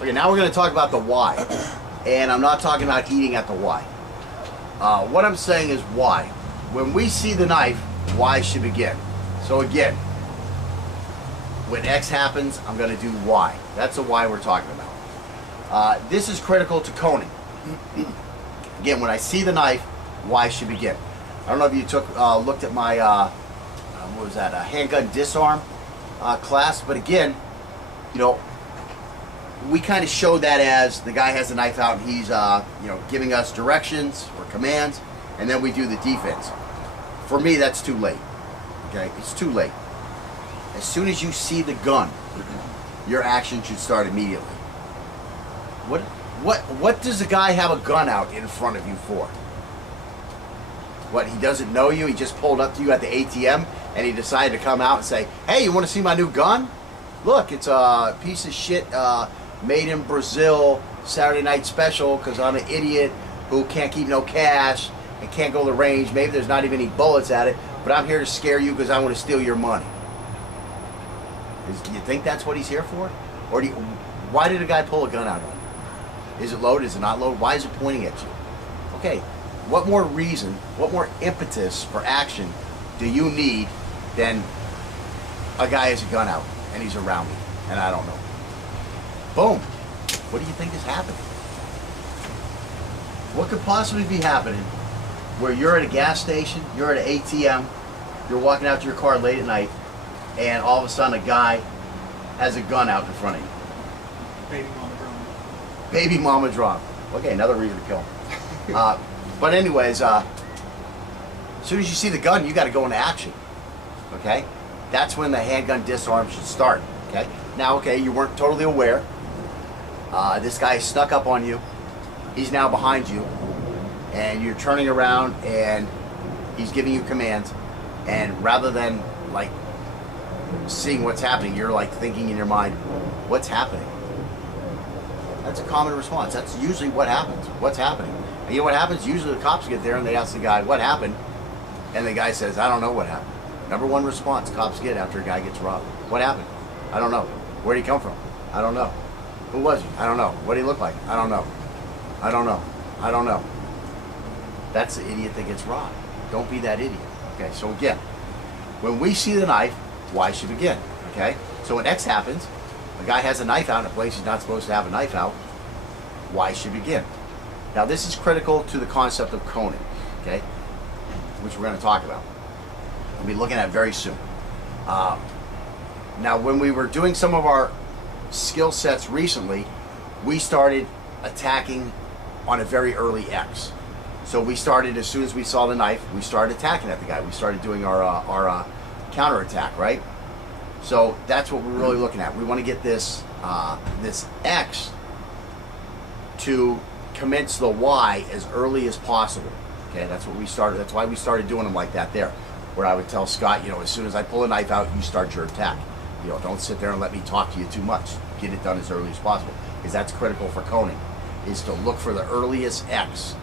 Okay, now we're going to talk about the why. And I'm not talking about eating at the why. What I'm saying is why. When we see the knife, why should begin. So again, when X happens, I'm going to do Y. That's the why we're talking about. This is critical to coning. Again, when I see the knife, Y should begin. I don't know if you looked at my what was that? A handgun disarm class. But again, you know, we kind of show that as the guy has the knife out and he's you know, giving us directions or commands, and then we do the defense. For me, that's too late. Okay, it's too late. As soon as you see the gun, your action should start immediately. What does a guy have a gun out in front of you for? What, he doesn't know you? He just pulled up to you at the ATM and he decided to come out and say, "Hey, you want to see my new gun? Look, it's a piece of shit made in Brazil, Saturday night special, because I'm an idiot who can't keep no cash and can't go to the range. Maybe there's not even any bullets at it, but I'm here to scare you because I want to steal your money." Do you think that's what he's here for? Or why did a guy pull a gun out on you? Is it loaded? Is it not loaded? Why is it pointing at you? Okay, what more reason, what more impetus for action do you need than a guy has a gun out and he's around me and I don't know? Boom. What do you think is happening? What could possibly be happening where you're at a gas station, you're at an ATM, you're walking out to your car late at night, and all of a sudden a guy has a gun out in front of you? Baby mama drama. Baby mama drama. Okay, another reason to kill him. But anyways, as soon as you see the gun, you got to go into action. Okay? That's when the handgun disarm should start. Okay? Now, okay, you weren't totally aware. This guy snuck up on you. He's now behind you. And you're turning around and he's giving you commands. And rather than, like, seeing what's happening, you're, like, thinking in your mind, what's happening? That's a common response. That's usually what happens. What's happening? And you know what happens? Usually the cops get there and they ask the guy, what happened? And the guy says, I don't know what happened. Number one response cops get after a guy gets robbed. What happened? I don't know. Where did he come from? I don't know. Who was he? I don't know. What did he look like? I don't know. I don't know. I don't know. That's the idiot that gets robbed. Don't be that idiot. Okay, so again, when we see the knife, why should begin? Okay, so when X happens, a guy has a knife out in a place he's not supposed to have a knife out, why should begin? Now this is critical to the concept of coning, okay, which we're going to talk about. We'll be looking at very soon. Now when we were doing some of our skill sets recently, we started attacking on a very early X. So we started, as soon as we saw the knife, we started attacking at the guy. We started doing our counter attack, right? So that's what we're really looking at. We want to get this this X to commence the Y as early as possible. Okay, that's what we started. That's why we started doing them like that there, where I would tell Scott, you know, as soon as I pull a knife out, you start your attack. You know, don't sit there and let me talk to you too much. Get it done as early as possible, because that's critical for coning, is to look for the earliest X.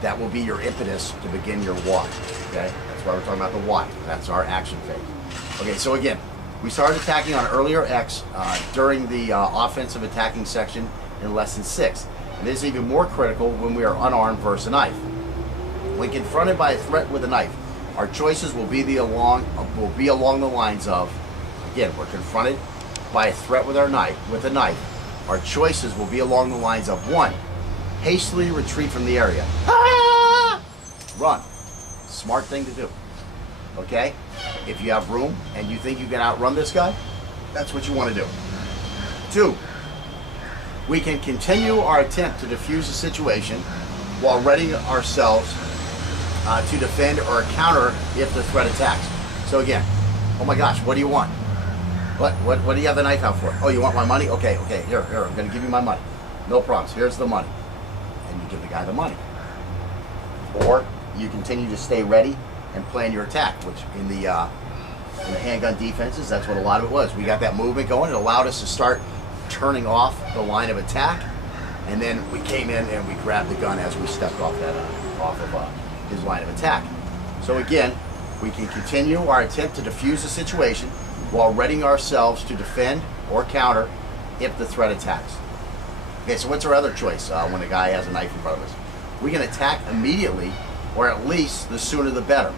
That will be your impetus to begin your Y. Okay, that's why we're talking about the Y. That's our action phase. Okay, so again, we started attacking on earlier X during the offensive attacking section in lesson 6. And this is even more critical when we are unarmed versus a knife. When confronted by a threat with a knife, our choices will be along the lines of, again, we're confronted by a threat with a knife. Our choices will be along the lines of 1, hastily retreat from the area. Ah! Run. Smart thing to do. Okay? If you have room and you think you can outrun this guy, that's what you want to do. 2, we can continue our attempt to defuse the situation while readying ourselves to defend or counter if the threat attacks. So again, oh my gosh, what do you want? What do you have the knife out for? Oh, you want my money? Okay, here, I'm going to give you my money. No problems. Here's the money. And you give the guy the money. Or you continue to stay ready and plan your attack, which in the handgun defenses, that's what a lot of it was. We got that movement going. It allowed us to start turning off the line of attack, and then we came in and we grabbed the gun as we stepped off of his line of attack. So again, we can continue our attempt to defuse the situation while readying ourselves to defend or counter if the threat attacks. Okay, so what's our other choice when a guy has a knife in front of us? We can attack immediately, or at least the sooner the better.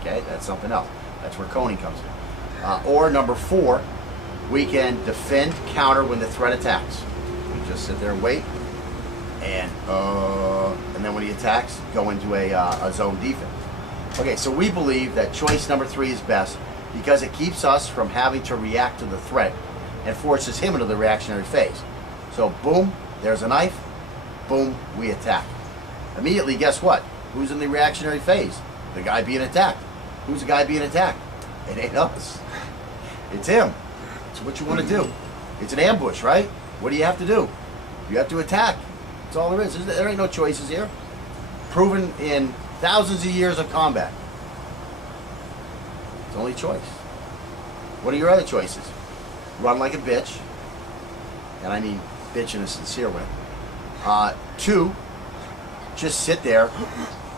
Okay, that's something else. That's where coning comes in. Or number 4, we can defend, counter when the threat attacks. We just sit there and wait, and then when he attacks, go into a zone defense. Okay, so we believe that choice number 3 is best because it keeps us from having to react to the threat and forces him into the reactionary phase. So boom, there's a knife, boom, we attack. Immediately, guess what? Who's in the reactionary phase? The guy being attacked. Who's the guy being attacked? It ain't us. It's him. It's what you want to do. It's an ambush, right? What do you have to do? You have to attack. That's all there is. There ain't no choices here. Proven in thousands of years of combat. It's only choice. What are your other choices? Run like a bitch. And I mean bitch in a sincere way. 2, just sit there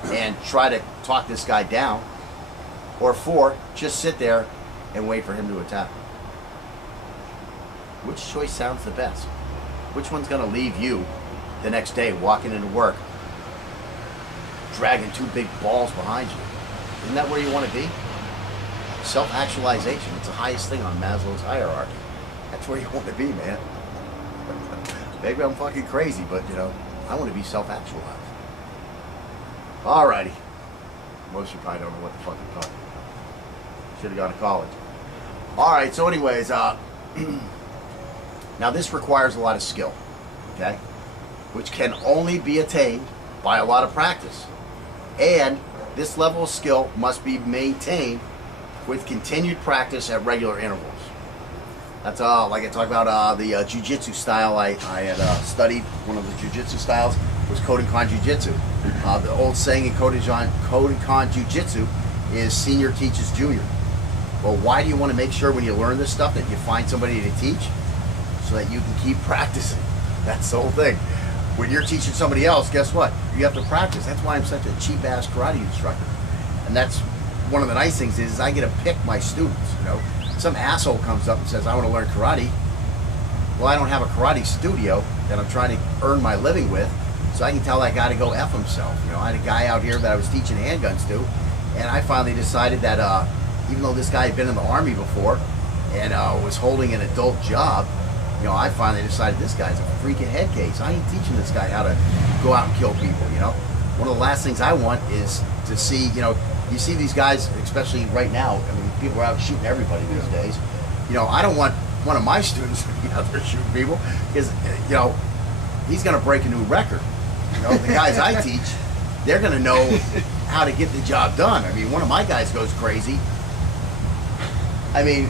and try to talk this guy down. Or 4, just sit there and wait for him to attack. Which choice sounds the best? Which one's going to leave you the next day walking into work dragging 2 big balls behind you? Isn't that where you want to be? Self-actualization. It's the highest thing on Maslow's hierarchy. That's where you want to be, man. Maybe I'm fucking crazy, but you know, I want to be self-actualized. Alrighty. Most of you probably don't know what the fuck I'm talking about. Should have gone to college. Alright, so anyways, now this requires a lot of skill, okay? Which can only be attained by a lot of practice. And this level of skill must be maintained with continued practice at regular intervals. That's like I talked about the jiu-jitsu style I had studied. One of the jiu-jitsu styles was Kodokan Jiu-Jitsu. The old saying in Kodokan Jiu-Jitsu is senior teaches junior. Well, why do you want to make sure when you learn this stuff that you find somebody to teach? So that you can keep practicing. That's the whole thing. When you're teaching somebody else, guess what? You have to practice. That's why I'm such a cheap-ass karate instructor. And that's one of the nice things is I get to pick my students, you know. Some asshole comes up and says, I want to learn karate. Well, I don't have a karate studio that I'm trying to earn my living with, so I can tell that guy to go F himself. You know, I had a guy out here that I was teaching handguns to, and I finally decided that even though this guy had been in the Army before and was holding an adult job, you know, I finally decided this guy's a freaking head case. I ain't teaching this guy how to go out and kill people, you know. One of the last things I want is to see, you know, you see these guys, especially right now, I mean, people are out shooting everybody these days. You know, I don't want one of my students to be out there shooting people because, you know, he's going to break a new record. You know, the guys I teach, they're going to know how to get the job done. I mean, one of my guys goes crazy. I mean,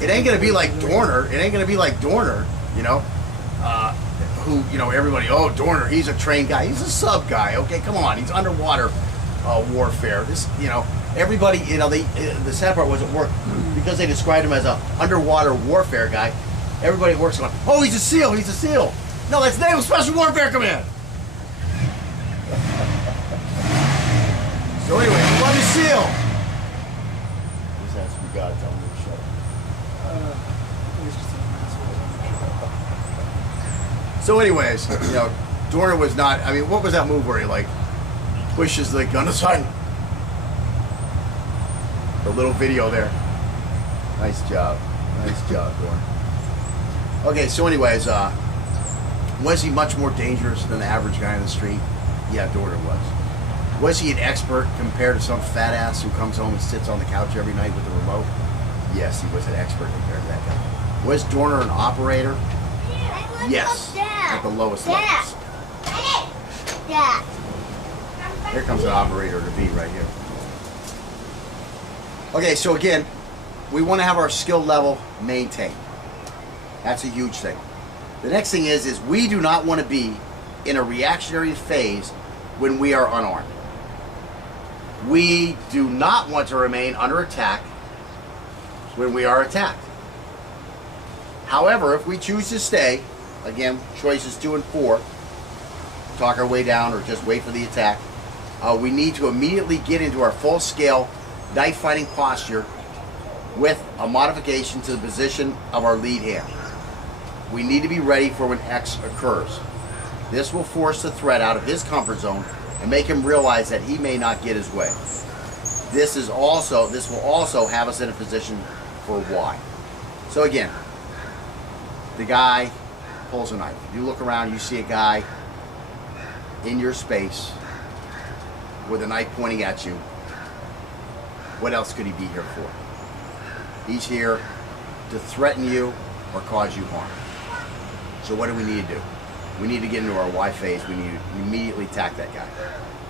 it ain't going to be like Dorner. It ain't going to be like Dorner, you know, who, you know, everybody, oh, Dorner, he's a trained guy. He's a sub guy, okay? Come on, he's underwater warfare. This, you know, everybody, you know, the sad part was at work, because they described him as a underwater warfare guy, everybody works on, oh, he's a SEAL, he's a SEAL. No, that's the Naval Special Warfare Command. So anyway, what is SEAL? Just ask me God, tell me to shut up. So anyways, you know, Dorner was not, I mean, what was that move where he like pushes the gun aside? The little video there. Nice job, Dorner. Okay, so anyways, was he much more dangerous than the average guy on the street? Yeah, Dorner was. Was he an expert compared to some fat ass who comes home and sits on the couch every night with the remote? Yes, he was an expert compared to that guy. Was Dorner an operator? Yes, at the lowest levels. Here comes an operator to be right here. Okay, so again, we want to have our skill level maintained. That's a huge thing. The next thing is we do not want to be in a reactionary phase when we are unarmed. We do not want to remain under attack when we are attacked. However, if we choose to stay, again, choices 2 and 4, talk our way down or just wait for the attack, we need to immediately get into our full-scale knife fighting posture with a modification to the position of our lead hand. we need to be ready for when X occurs. This will force the threat out of his comfort zone and make him realize that he may not get his way. This will also have us in a position for Y. So again, the guy pulls a knife. You look around, you see a guy in your space with a knife pointing at you. What else could he be here for? He's here to threaten you or cause you harm. So what do we need to do? We need to get into our Y phase. We need to immediately attack that guy.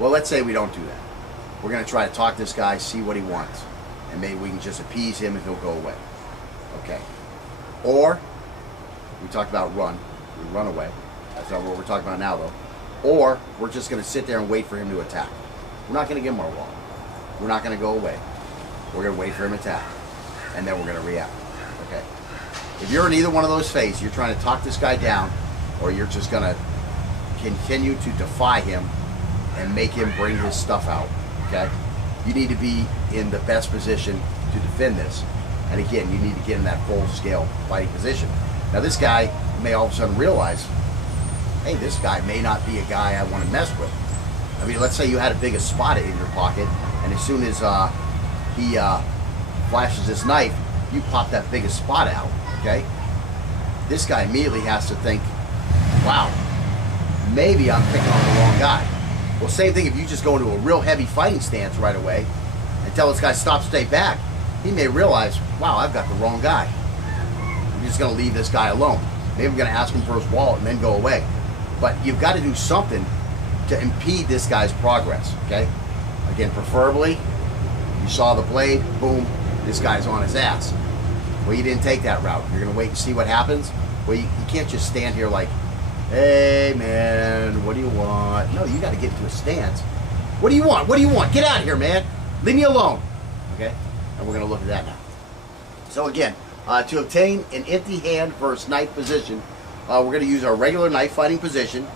Well, let's say we don't do that. We're going to try to talk this guy, see what he wants, and maybe we can just appease him and he'll go away. Okay. Or, we talked about run. We run away. That's not what we're talking about now, though. Or, we're just going to sit there and wait for him to attack. We're not going to give him our wall. We're not going to go away. We're going to wait for him to attack. And then we're going to react. Okay. If you're in either one of those phases, you're trying to talk this guy down, or you're just going to continue to defy him and make him bring his stuff out. Okay? You need to be in the best position to defend this. And again, you need to get in that full-scale fighting position. Now, this guy may all of a sudden realize, hey, this guy may not be a guy I want to mess with. I mean, let's say you had a big Espada in your pocket, and as soon as he flashes his knife, you pop that big Espada out, okay? This guy immediately has to think, wow, maybe I'm picking on the wrong guy. Well, same thing if you just go into a real heavy fighting stance right away and tell this guy, stop, stay back. He may realize, wow, I've got the wrong guy. I'm just going to leave this guy alone. Maybe I'm going to ask him for his wallet and then go away. But you've got to do something to impede this guy's progress, okay? Again, preferably, you saw the blade, boom, this guy's on his ass. Well, you didn't take that route. You're going to wait and see what happens. Well, you can't just stand here like, hey, man, what do you want? No, you got to get into a stance. What do you want? What do you want? Get out of here, man. Leave me alone. Okay? And we're going to look at that now. So again, to obtain an empty hand versus knife position, we're going to use our regular knife fighting position,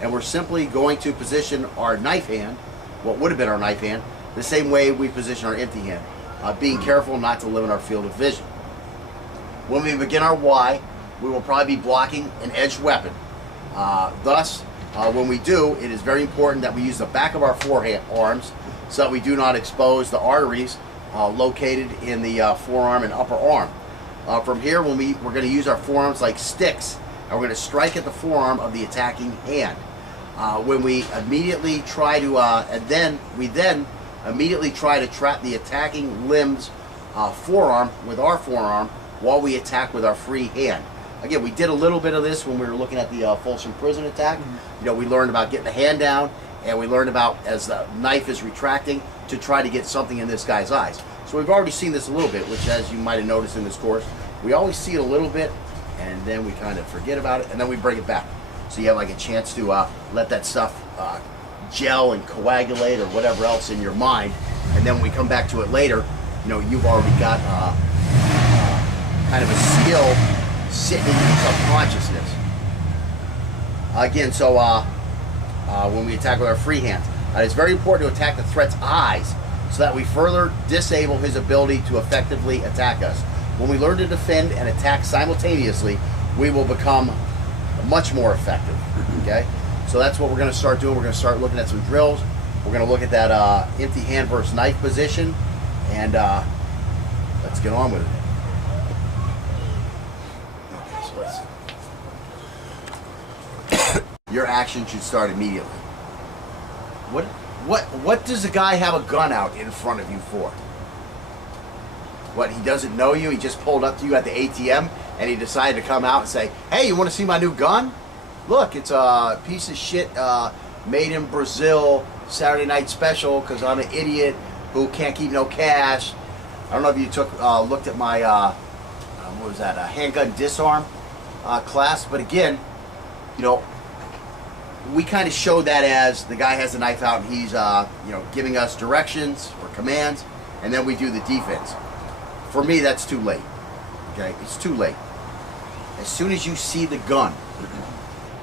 and we're simply going to position our knife hand, what would have been our knife hand, the same way we position our empty hand, being careful not to limit our field of vision. When we begin our Y, we will probably be blocking an edged weapon. Thus, when we do, it is very important that we use the back of our forearms so that we do not expose the arteries located in the forearm and upper arm. From here, we're going to use our forearms like sticks, and we're going to strike at the forearm of the attacking hand. When we immediately try to, we then immediately try to trap the attacking limb's forearm with our forearm while we attack with our free hand. Again, we did a little bit of this when we were looking at the Folsom Prison attack. Mm-hmm. You know, we learned about getting the hand down, and we learned about, as the knife is retracting, to try to get something in this guy's eyes. So we've already seen this a little bit, which, as you might have noticed in this course, we always see it a little bit, and then we kind of forget about it, and then we bring it back. So you have like a chance to let that stuff gel and coagulate or whatever else in your mind, and then when we come back to it later, you know, you've already got kind of a skill sitting in your subconsciousness. Again, so when we attack with our free hands, it's very important to attack the threat's eyes so that we further disable his ability to effectively attack us. When we learn to defend and attack simultaneously, we will become much more effective, okay? So that's what we're going to start doing. We're going to start looking at some drills. We're going to look at that empty hand versus knife position, and let's get on with it. Your action should start immediately. What does a guy have a gun out in front of you for? What, he doesn't know you? He just pulled up to you at the ATM and he decided to come out and say, hey, you want to see my new gun? Look, it's a piece of shit made in Brazil, Saturday night special, because I'm an idiot who can't keep no cash. I don't know if you looked at my what was that, handgun disarm class, but again, you know, we kind of show that as the guy has a knife out and he's you know, giving us directions or commands, and then we do the defense. For me, that's too late. Okay, it's too late. As soon as you see the gun,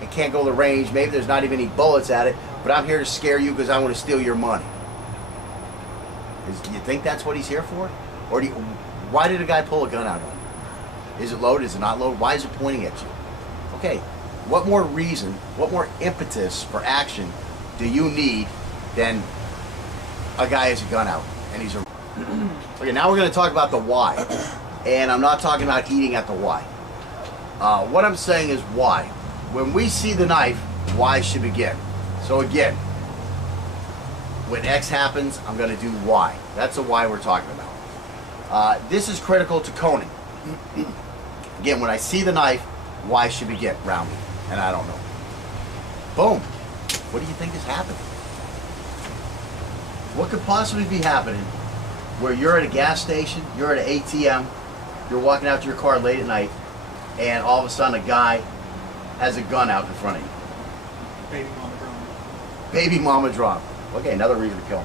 it can't go to range. Maybe there's not even any bullets at it, but I'm here to scare you because I want to steal your money. Do you think that's what he's here for? Or why did a guy pull a gun out on you? Is it loaded? Is it not loaded? Why is it pointing at you? Okay, what more reason, what more impetus for action do you need than a guy has a gun out and he's a... Okay, now we're going to talk about the why. And I'm not talking about eating at the why. What I'm saying is why. When we see the knife, why should begin. So again, when X happens, I'm going to do Y. That's the why we're talking about. This is critical to coning. Again, when I see the knife, Y should begin. Rounding. And I don't know. Boom. What do you think is happening? What could possibly be happening where you're at a gas station, you're at an ATM, you're walking out to your car late at night, and all of a sudden a guy has a gun out in front of you? Baby mama drone. Baby mama drop. Okay, another reason to kill him.